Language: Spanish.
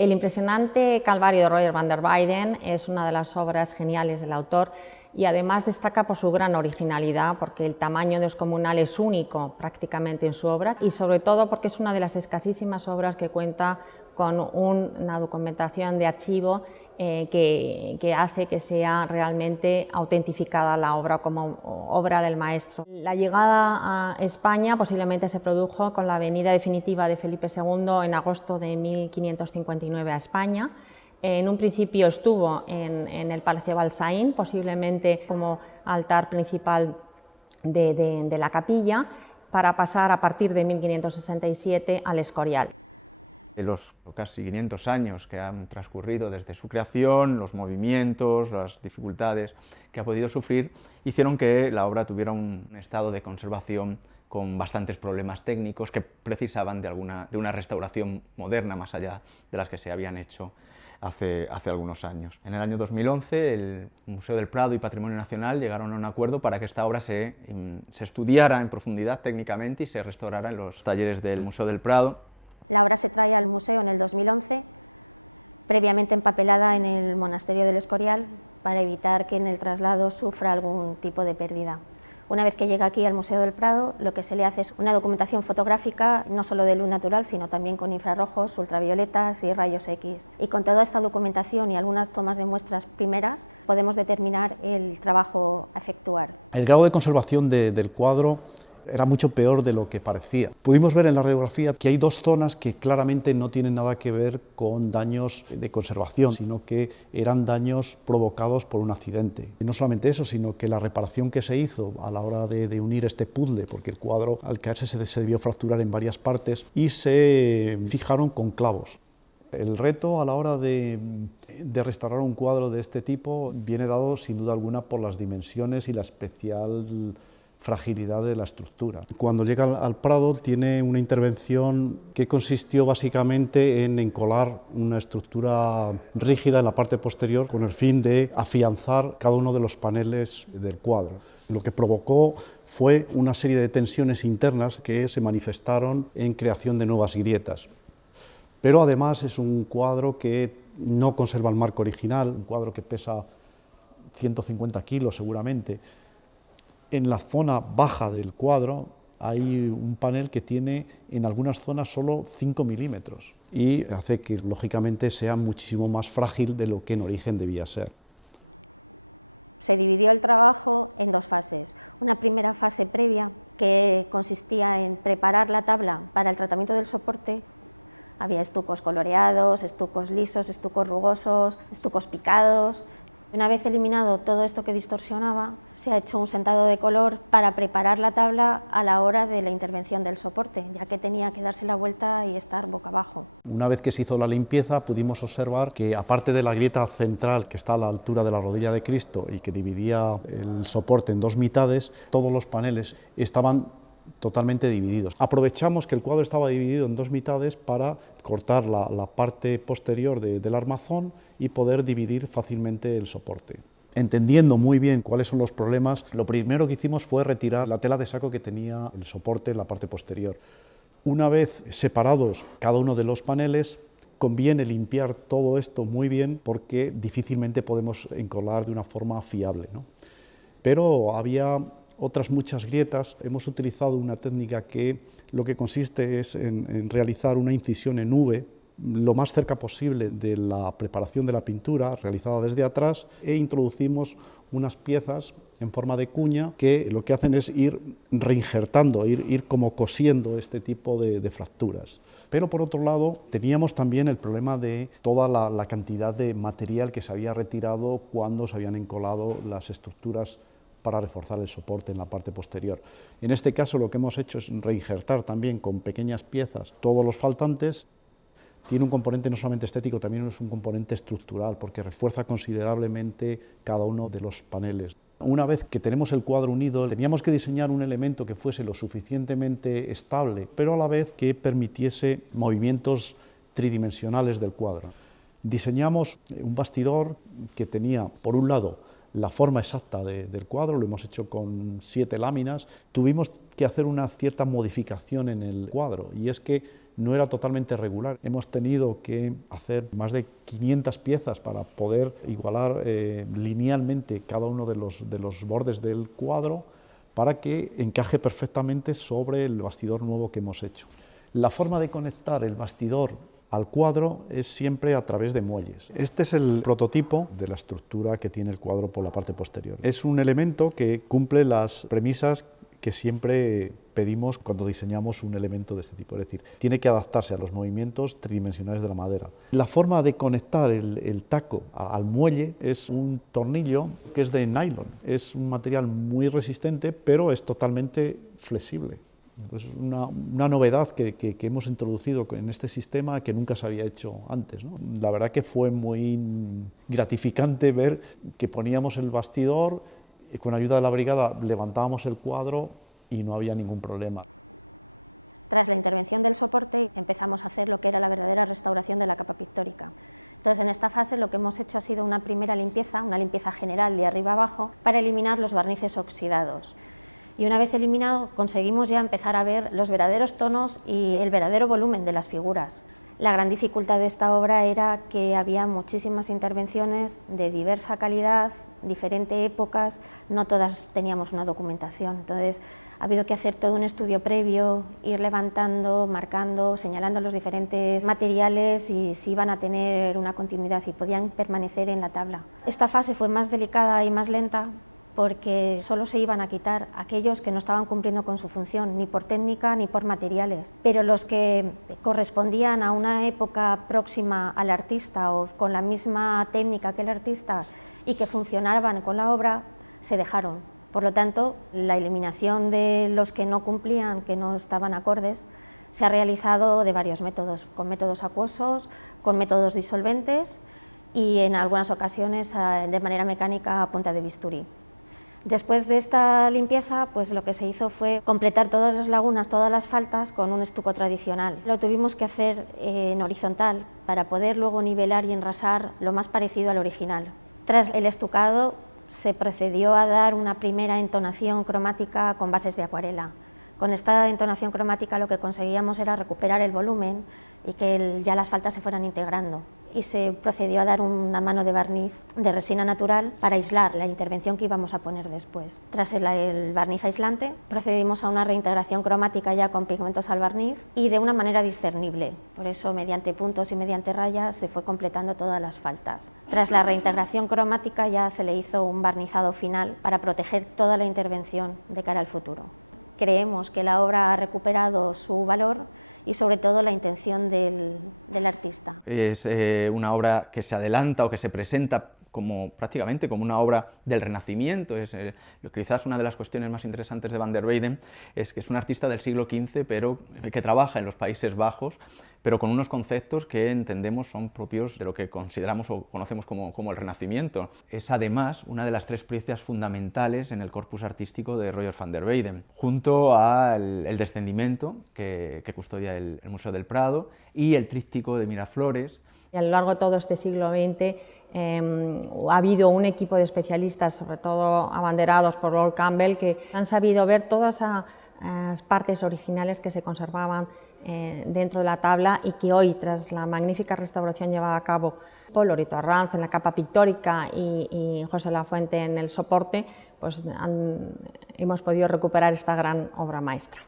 El impresionante Calvario de Roger van der Weyden es una de las obras geniales del autor y además destaca por su gran originalidad, porque el tamaño descomunal es único prácticamente en su obra y sobre todo porque es una de las escasísimas obras que cuenta con una documentación de archivo que hace que sea realmente autentificada la obra como obra del maestro. La llegada a España posiblemente se produjo con la venida definitiva de Felipe II en agosto de 1559 a España. En un principio estuvo en el Palacio Balsaín, posiblemente como altar principal de la capilla, para pasar a partir de 1567 al Escorial. Los casi 500 años que han transcurrido desde su creación, los movimientos, las dificultades que ha podido sufrir, hicieron que la obra tuviera un estado de conservación con bastantes problemas técnicos que precisaban de una restauración moderna, más allá de las que se habían hecho hace algunos años. En el año 2011, el Museo del Prado y Patrimonio Nacional llegaron a un acuerdo para que esta obra se estudiara en profundidad técnicamente y se restaurara en los talleres del Museo del Prado. La obra se trae al museo en el 2011, previamente empapelada en el monasterio del Escorial, para evitar que en el traslado sufra algún tipo de pérdida. Una vez que llega aquí al Museo del Prado, lo que se le hace es una documentación fotográfica, no solo de luz natural, sino también con infrarrojos, ultravioletas y rayos X. Y con toda esta documentación y algunas tomas de muestras primeras, podemos determinar el trabajo a efectuar. El grado de conservación del cuadro era mucho peor de lo que parecía. Pudimos ver en la radiografía que hay dos zonas que claramente no tienen nada que ver con daños de conservación, sino que eran daños provocados por un accidente. Y no solamente eso, sino que la reparación que se hizo a la hora de unir este puzzle, porque el cuadro al caerse se debió fracturar en varias partes, y se fijaron con clavos. El reto a la hora de restaurar un cuadro de este tipo viene dado sin duda alguna por las dimensiones y la especial fragilidad de la estructura. Cuando llega al Prado tiene una intervención que consistió básicamente en encolar una estructura rígida en la parte posterior con el fin de afianzar cada uno de los paneles del cuadro. Lo que provocó fue una serie de tensiones internas que se manifestaron en creación de nuevas grietas. Pero además es un cuadro que no conserva el marco original, un cuadro que pesa 150 kilos seguramente. En la zona baja del cuadro hay un panel que tiene en algunas zonas solo 5 milímetros y hace que lógicamente sea muchísimo más frágil de lo que en origen debía ser. Se dividió el trabajo en dos fases. Una primera fase previa que consistía en preparar la tabla para el tratamiento del soporte. Había estucos coloreados, estucos lisos, estucos rugosos, estucos picados. Una vez eliminado todo esto que distorsionaba, se ha hecho un sentado de color para preparar la tabla a la hora de la intervención del soporte, ya que tenía que darse la vuelta y estar boca abajo. Una vez que se hizo la limpieza, pudimos observar que, aparte de la grieta central que está a la altura de la rodilla de Cristo y que dividía el soporte en dos mitades, todos los paneles estaban totalmente divididos. Aprovechamos que el cuadro estaba dividido en dos mitades para cortar la parte posterior del armazón y poder dividir fácilmente el soporte. Entendiendo muy bien cuáles son los problemas, lo primero que hicimos fue retirar la tela de saco que tenía el soporte en la parte posterior. Una vez separados cada uno de los paneles, conviene limpiar todo esto muy bien porque difícilmente podemos encolar de una forma fiable, ¿no? Pero había otras muchas grietas. Hemos utilizado una técnica que lo que consiste es en realizar una incisión en V lo más cerca posible de la preparación de la pintura, realizada desde atrás, e introducimos unas piezas en forma de cuña que lo que hacen es ir reinjertando, ir como cosiendo este tipo de fracturas. Pero por otro lado teníamos también el problema de toda la cantidad de material que se había retirado cuando se habían encolado las estructuras para reforzar el soporte en la parte posterior. En este caso lo que hemos hecho es reinjertar también con pequeñas piezas todos los faltantes. Tiene un componente no solamente estético, también es un componente estructural, porque refuerza considerablemente cada uno de los paneles. Una vez que tenemos el cuadro unido, teníamos que diseñar un elemento que fuese lo suficientemente estable, pero a la vez que permitiese movimientos tridimensionales del cuadro. Diseñamos un bastidor que tenía, por un lado, la forma exacta del cuadro, lo hemos hecho con 7 láminas. Tuvimos que hacer una cierta modificación en el cuadro, y es que no era totalmente regular. Hemos tenido que hacer más de 500 piezas para poder igualar linealmente cada uno de los bordes del cuadro para que encaje perfectamente sobre el bastidor nuevo que hemos hecho. La forma de conectar el bastidor al cuadro es siempre a través de muelles. Este es el prototipo de la estructura que tiene el cuadro por la parte posterior. Es un elemento que cumple las premisas que siempre pedimos cuando diseñamos un elemento de este tipo, es decir, tiene que adaptarse a los movimientos tridimensionales de la madera. La forma de conectar el taco al muelle es un tornillo que es de nylon, es un material muy resistente, pero es totalmente flexible. Es una novedad que hemos introducido en este sistema que nunca se había hecho antes, ¿no? La verdad que fue muy gratificante ver que poníamos el bastidor, con ayuda de la brigada levantábamos el cuadro y no había ningún problema. Tras la intervención del soporte empezamos a hacer lo que era la verdadera restauración de la capa pictórica. Entonces, en esta fase lo que hemos hecho ha sido una primera limpieza, una limpieza general de arriba abajo, para eliminar los barnices oxidados. Y una vez eliminado, conseguimos ya empezar a ver los verdaderos tonos y el verdadero volumen de las figuras. La gran dificultad de esta obra era que había muchísimas intervenciones de diversa calidad, diferentes épocas, no todas teníamos una documentación. Entonces, ha habido que hacer todo un estudio previo, ir levantando, marcando, señalando los diferentes materiales y si iban a tener una continuidad, si podían permanecer en la tabla. Esta fase fue más delicada y más lenta porque solo se iban a quitar aquellos que no estaban cumpliendo con su función, ni por técnica ni por materiales, pero los que correspondían a una época próxima al artista o con la misma técnica que el artista y que funcionaban con la obra, se dejaron. Por lo tanto, la eliminación de los que no cumplían, que no estaban acordes, se ha realizado de varios métodos, con métodos acuosos, con métodos disolventes y en algunas ocasiones de manera mecánica a punta de bisturí. Después de esta limpieza, pues lo que se hizo fue completar todas las lagunas, todas las faltas con un estuco tradicional. Lo tuvimos que hacer en horizontal para poder luego nivelar y enrasar lo más parecido al original. Tras el estucado se procedió a dar una primera entonación cromática con bases de acuarela. Con esta entonación cromática lo que conseguíamos era recuperar el volumen y que ya las faltas se fueran integrando. Y se procedió a dar una mano de barniz de resina natural para aislar la intervención que íbamos a poner después. Tras el barniz aislante, procedimos a una reintegración cromática ya con pigmentos al barniz y de una manera discernible. Por eso, mediante puntos y mediante rayas, se fue completando todas las faltas. Tras la reintegración cromática ya se le hizo un barnizado final para proteger toda la intervención de cara al futuro. Creemos que la obra ha recuperado su valor y sobre todo la intención del artista. Es una obra que se adelanta o que se presenta prácticamente como una obra del Renacimiento. Quizás una de las cuestiones más interesantes de Van der Weyden es que es un artista del siglo XV, pero que trabaja en los Países Bajos, pero con unos conceptos que entendemos son propios de lo que consideramos o conocemos como el Renacimiento. Es además una de las tres piezas fundamentales en el corpus artístico de Roger van der Weyden, junto al Descendimento, que custodia el Museo del Prado, y el tríptico de Miraflores. Y a lo largo de todo este siglo XX ha habido un equipo de especialistas, sobre todo abanderados por Lord Campbell, que han sabido ver todas las partes originales que se conservaban dentro de la tabla y que hoy, tras la magnífica restauración llevada a cabo por Lorito Arranz en la capa pictórica y José Lafuente en el soporte, pues hemos podido recuperar esta gran obra maestra.